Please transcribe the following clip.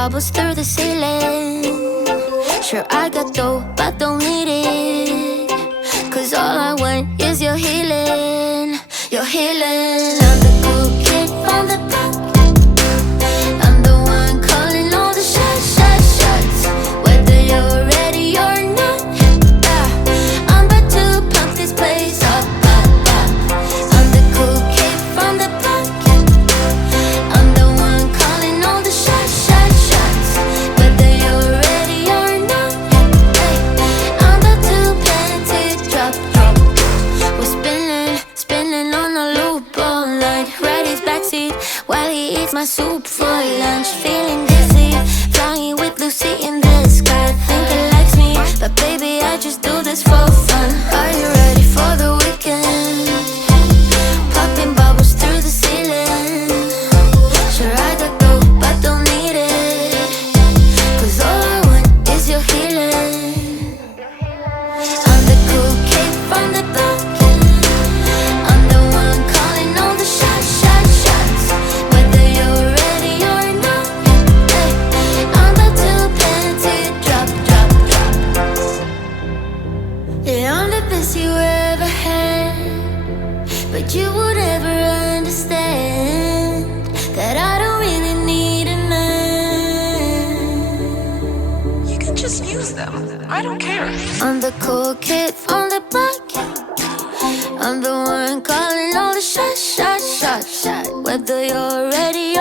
bubbles through the ceiling. Sure, I got dough, but don't need it. Cause all I want is your healing. Your healing. I'm the cool kid from the block. I'm the one calling all the shots. Whether you're ready or not, I'm about to pump this place up. I'm the cool kid from the block. I'm the one calling all the shots. Whether you're ready or not, I'm about to plant it, drop. We're spinning on a loop all night. Ride his backseat while he eats my soup for lunch. Feeling dizzy, flying with Lucy in the sky. Think he likes me, but baby, I just do this for fun. Are you ready for the weekend? Popping bubbles through the ceiling. Sure, I got dough, but don't need it. Cause all I want is your healing. I'm the cool kid from the block. I'm the one calling all the shots. Whether you're ready or not, I'm about to plant it, drop. Yeah, I'm the best you ever had, but you would never understand that I don't really need a man. You can just use them. I don't care. I'm the cool kid from the block. I'm the one calling all the shots. Whether you're ready